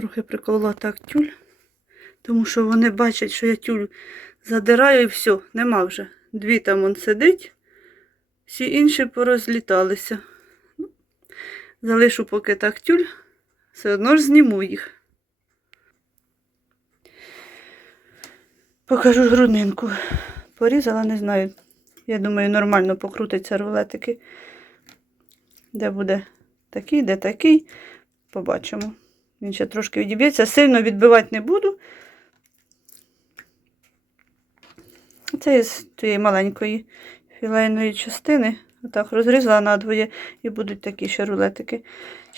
трохи приколола так тюль, тому що вони бачать, що я тюль задираю і все, нема вже. Дві там он сидить, всі інші порозліталися. Ну, залишу поки так тюль, все одно ж зніму їх. Покажу грудинку. Порізала, не знаю. Я думаю, нормально покрутиться рулетики. Де буде такий, де такий. Побачимо. Він ще трошки відіб'ється. Сильно відбивати не буду. Це із тієї маленької філейної частини. Отак розрізала надвоє і будуть такі ще рулетики.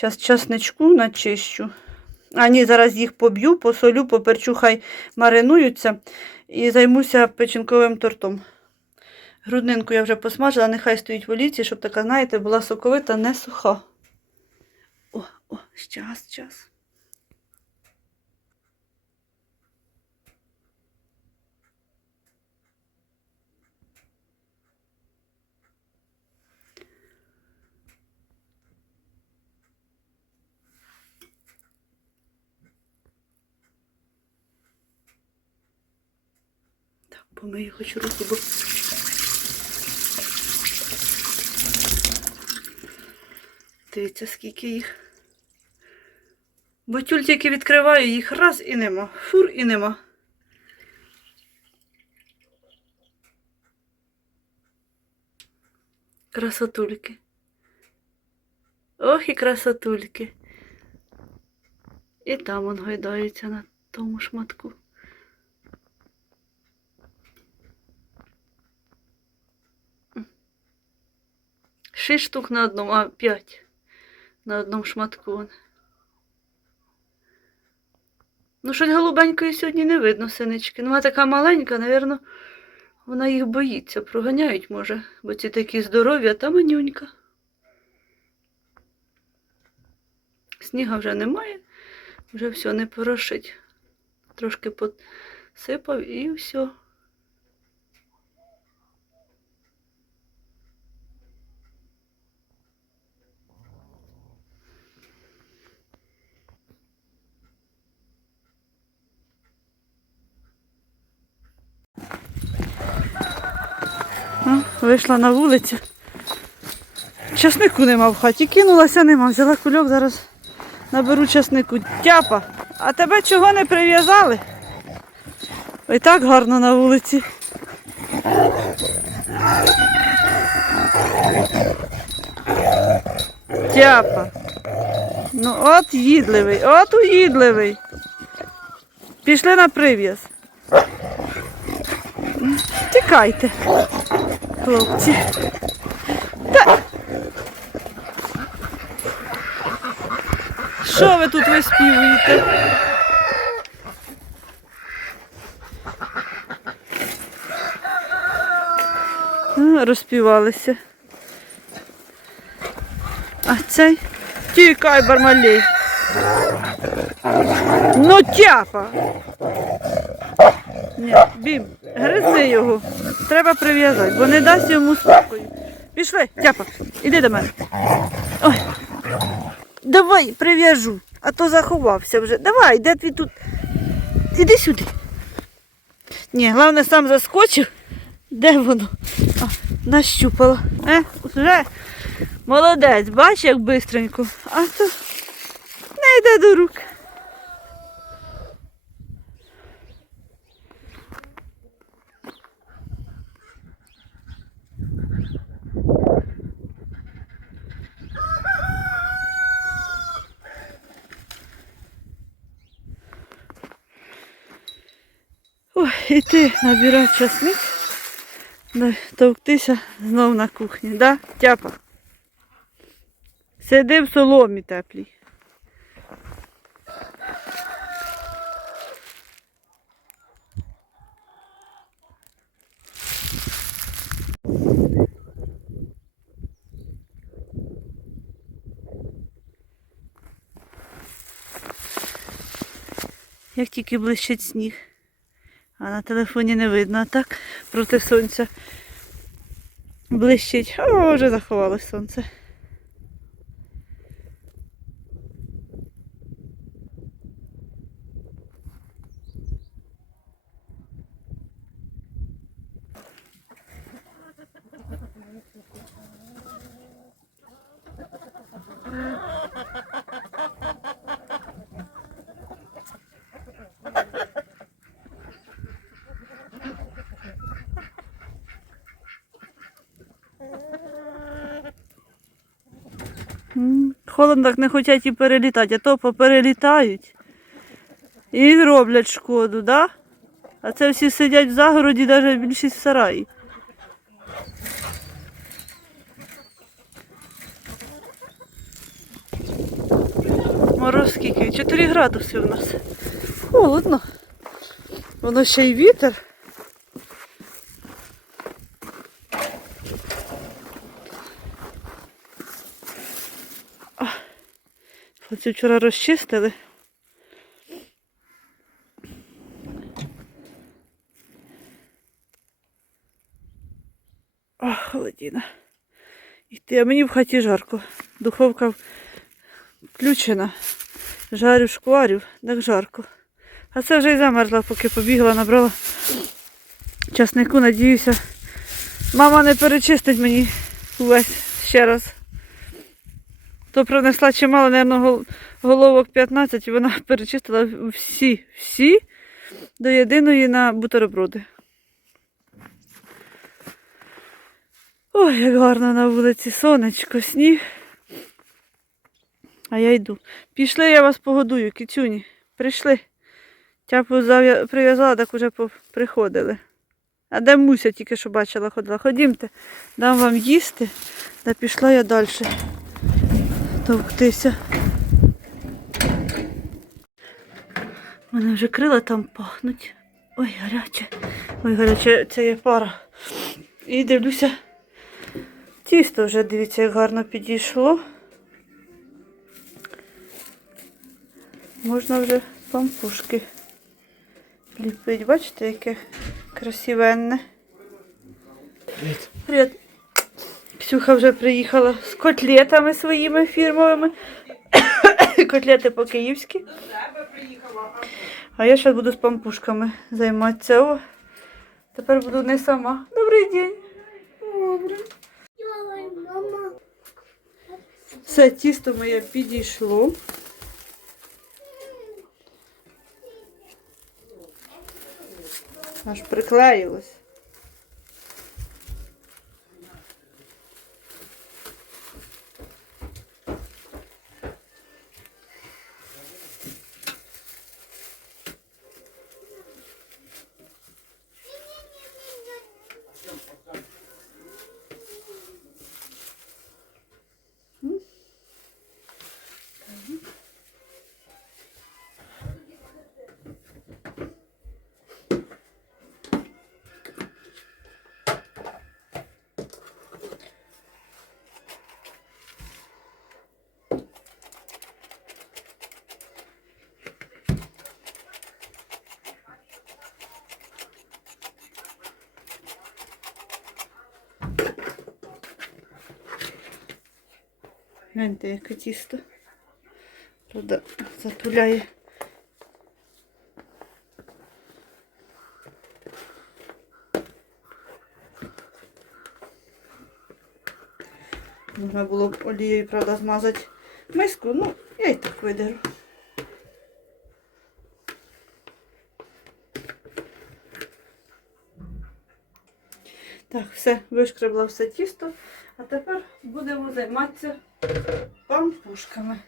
Зараз часничку начищу. А ні, зараз їх поб'ю, посолю, поперчу, хай маринуються і займуся печінковим тортом. Груднинку я вже посмажила, нехай стоїть в олівці, щоб така, знаєте, була соковита, не суха. О, о, час, час. Так, помию хоч руку, бо Дивіться, скільки їх. Бо тюль тільки відкриваю, їх раз і нема. Фур і нема. Красотульки. Ох і красотульки. І там он гойдається на тому шматку. Шість штук на одному, а п'ять на одному шматку. Ну, щось голубенької сьогодні не видно, синички. Ну, вона така маленька, напевно, вона їх боїться. Проганяють, може, бо ці такі здорові, а та манюнька. Сніга вже немає, вже все не порошить. Трошки посипав і все. А, Вийшла на вулицю. Часнику нема в хаті. Кинулася нема. Взяла кульок, зараз наберу часнику. Тяпа, а тебе чого не прив'язали? Ой так гарно на вулиці. Тяпа. Ну от їдливий, от уїдливий. Пішли на прив'яз. Тікайте, хлопці. Та... Що ви тут виспівуєте? А, Розпівалися. А цей? Тікай, бармалей. Ну тяпа. Ні, бім, гризи його. Треба прив'язати, бо не дасть йому спокою. Пішли, тяпа, іди до мене. Ой. Давай прив'яжу, а то заховався вже. Давай, де твій тут? Іди сюди. Ні, головне сам заскочив. Де воно? А, нащупала. Е, вже молодець, бач, як бистренько. А то не йде до рук. Ой, іти набирати часник, товктися знов на кухні, да, тяпа? Сиди в соломі теплій. Як тільки блищить сніг. А на телефоні не видно, а так проти сонця блищить. О, вже заховалось сонце. Холодно, так не хочуть і перелітати, а то поперелітають і роблять шкоду, да? А це всі сидять в загороді, навіть більшість в сараї. Мороз скільки? 4 градуси у нас. Холодно. Воно ще й вітер. Оце вчора розчистили. Ах, холодіна. Йти, а мені в хаті жарко. Духовка включена. Жарю шкварю, так жарко. А це вже й замерзла, поки побігла, набрала часнику, надіюся. Мама не перечистить мені увесь ще раз. То принесла чимало, мабуть, головок 15 і вона перечистила всі, всі до єдиної на бутерброди. Ой, як гарно на вулиці сонечко, сніг. А я йду. Пішли, я вас погодую, кицюні. Прийшли. Тяпу прив'язала, так уже приходили. А де Муся тільки що бачила, ходила. Ходімте, дам вам їсти. Та пішла я далі товктися. У мене вже крила там пахнуть. Ой, гаряче. Ой, гаряче, це є пара. І дивлюся. Тісто вже, дивіться, як гарно підійшло. Можна вже пампушки ліпити. Бачите, яке красивенне. Привіт. Ксюха вже приїхала з котлетами своїми фірмовими. Котлети по-київськи. А я зараз буду з пампушками займатися. О, тепер буду не сама. Добрий день. Все, тісто моє підійшло. Аж приклеїлось. Гляньте, яке тісто. Правда, затуляє. Можна було б олією, правда, змазати миску, ну, я і так видеру. Так, все, вишкребла все тісто, а тепер будемо займатися пампушками.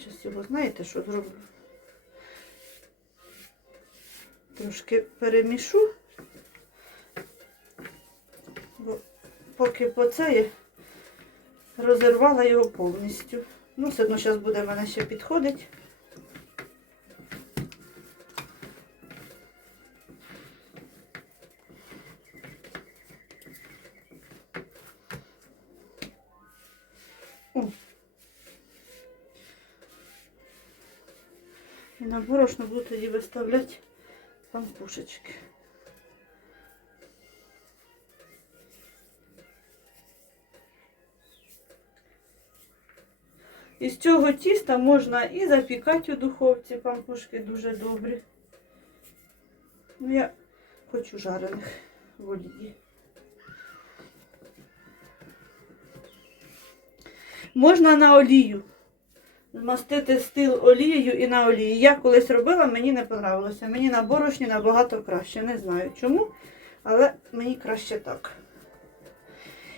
Щось його, знаєте, що зроблю? Трошки перемішу, бо поки поцеє, розірвала його повністю. Ну, все одно зараз буде в мене ще підходить. І на борошно буду тоді виставляти пампушечки. Із цього тіста можна і запікати у духовці, пампушки дуже добрі. Ну, я хочу жарених в олії. Можна на олію. змастити стил олією і на олії. Я колись робила, мені не подобалося. Мені на борошні набагато краще. Не знаю чому, але мені краще так.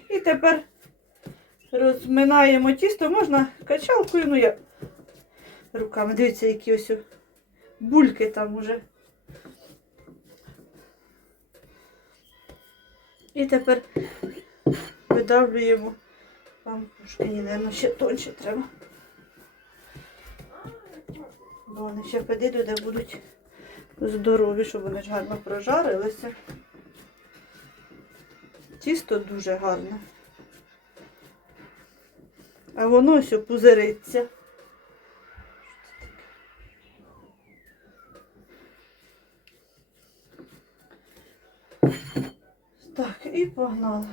І тепер розминаємо тісто, можна качалкою, ну я руками. Дивіться, які ось бульки там уже. І тепер видавлюємо пампушки. Ні, наверное, ще тонше треба. Бо вони ще підійдуть, де будуть здорові, щоб вони ж гарно прожарилися. Тісто дуже гарне. А воно ось пузириться. Так, і погнали.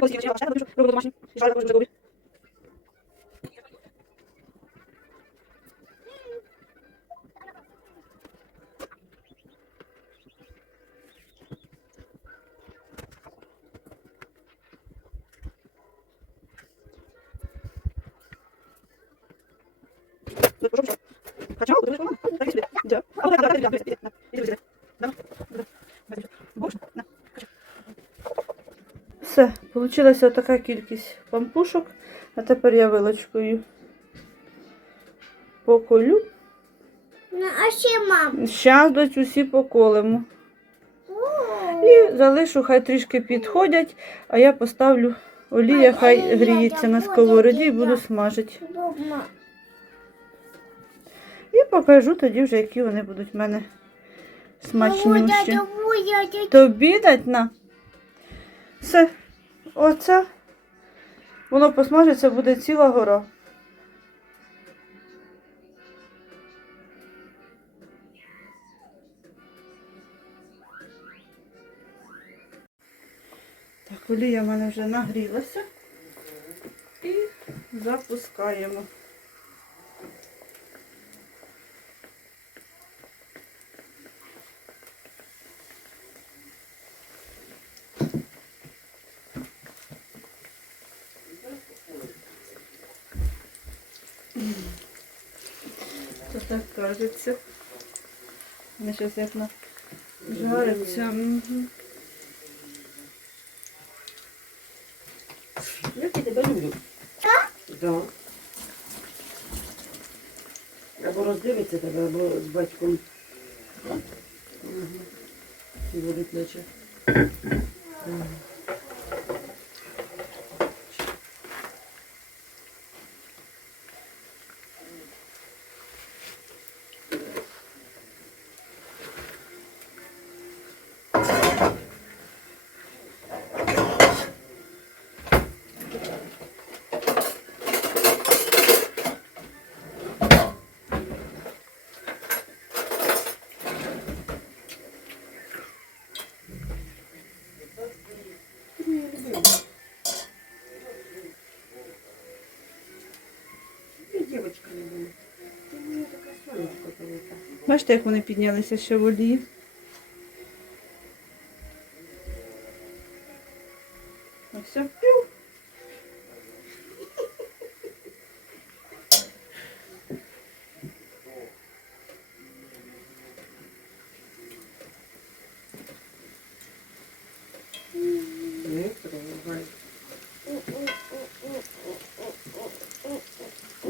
Pozitivnie, właśnie, no to już, robię to właśnie, jeszcze raz, to już, вийшла така кількість пампушок, а тепер я вилочкою поколю. Ну, а ще мам. Зараз дось усі поколимо. І залишу, хай трішки підходять, а я поставлю олія, хай гріється на сковороді і буду смажити. І покажу тоді вже, які вони будуть в мене. Смачнющі. Тобі дать на. Все. Оце. Воно посмажиться, буде ціла гора. Так, олія в мене вже нагрілася. І запускаємо. То так кажеться. Вони щось як на жариться. Як я тебе люблю. Так? Або роздивиться тебе, або з батьком. Угу. І будуть наче. Дівчинка велика. Бачите, як вони піднялися ще в олії. Ось все,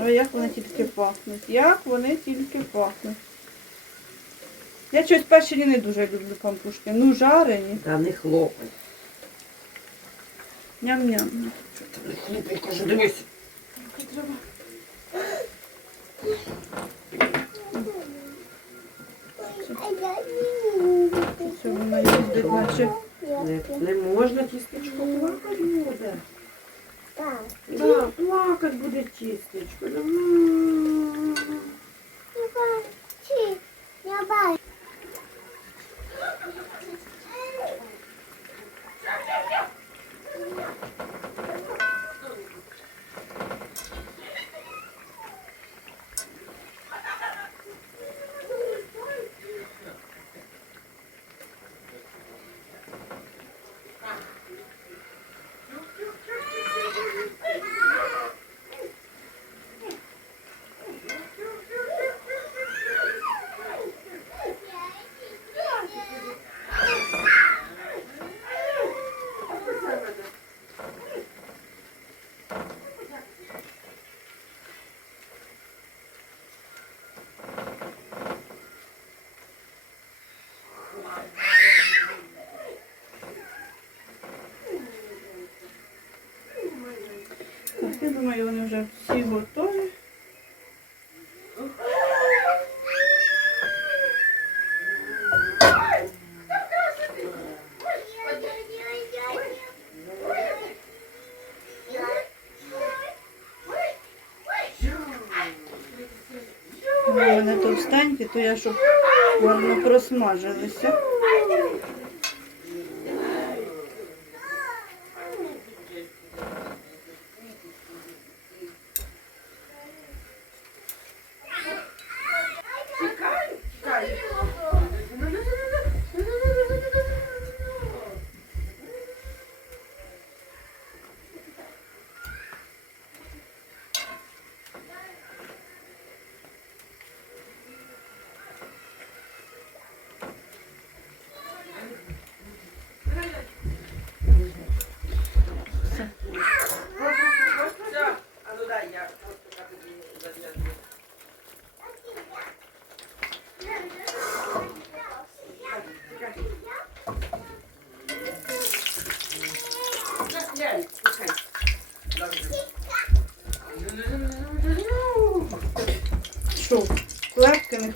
Ой, як вони тільки пахнуть. Як вони тільки пахнуть. Я щось перші не дуже люблю пампушки. Ну, жарені. Та не хлопай. Ням-ням. Що ти не хлопай, кажу, дивись. Все, вона їздить, наче. Не, не можна тістечко плакати буде. Так. Да, Плакать буде тістечко. М. Давай. Я думаю, вони вже всі готові. Бо Вони товстенькі, то я щоб гарно просмажилися.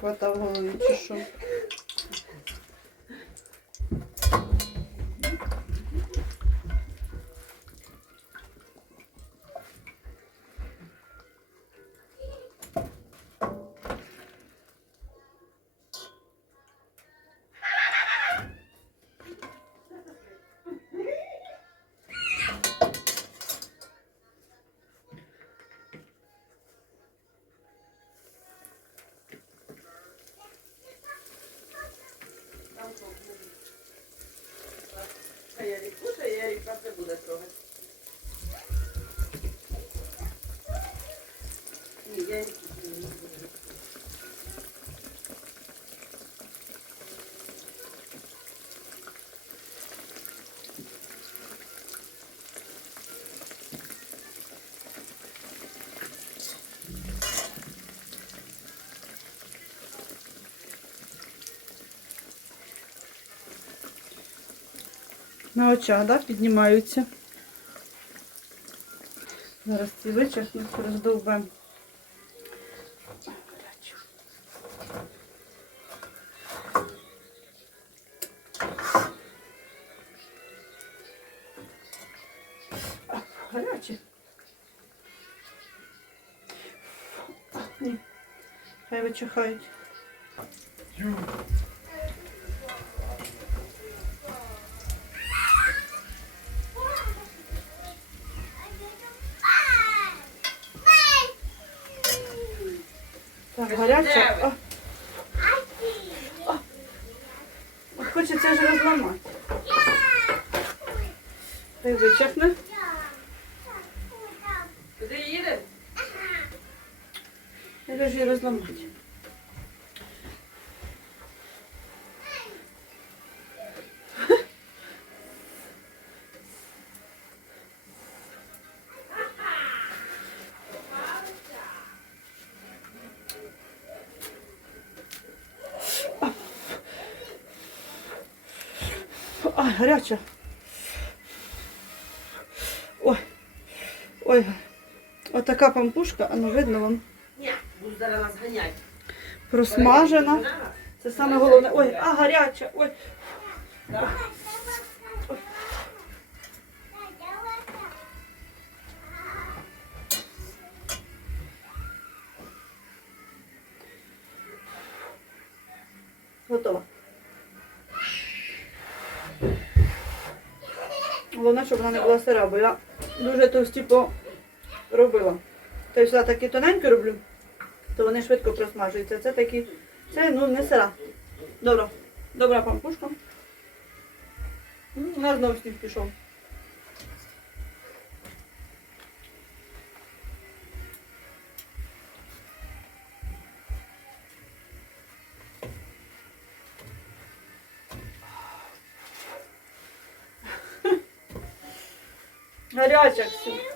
Хватав голові, чи що? Буде трогати. Ні, я На очах, да, піднімаються. Зараз ці. А, Гаряче. А, Ні. Хай вичихають. Так, О. О. Хочеться ж розламати. Та й вичерпне. Куди їде? Я вже її розламати. Гаряча. Ой. Ой. Отака пампушка, а ну видно вам. Ні, буду зараз нас ганяти. Просмажена. Це саме головне. Ой, а гаряча. Ой. Готова. Головне, щоб вона не була сира, бо я дуже товсті робила. Тобто я такі тоненькі роблю, то вони швидко просмажуються. Це такі, це ну не сира. Добре. Добра пампушка. У нас знову пішов. Гаряча всю.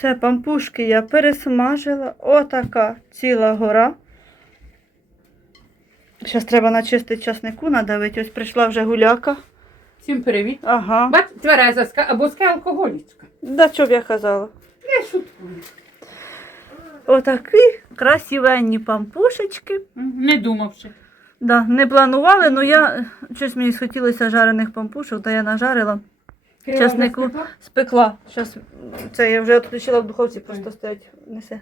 Все, пампушки я пересмажила. Отака ціла гора. Зараз треба начистити часнику, надавити. Ось прийшла вже гуляка. Всім привіт. Ага. Бач, твереза або ска алкоголічка. Да, що б я казала? Я шуткую. Отакі красивенні пампушечки. Не думавши. Да, не планували, але я щось мені схотілося жарених пампушок, то я нажарила, Часнику. спекла. Зараз це я вже відключила в духовці, просто стоять несе.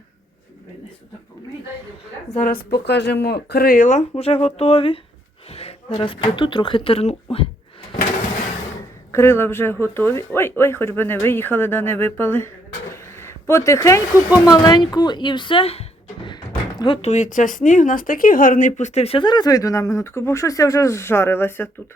Зараз покажемо крила вже готові. Зараз плиту трохи терну. Ой. Крила вже готові. Ой, ой, хоч би не виїхали, да не випали. Потихеньку, помаленьку і все. Готується сніг. У нас такий гарний пустився. Зараз вийду на минутку, бо щось я вже зжарилася тут.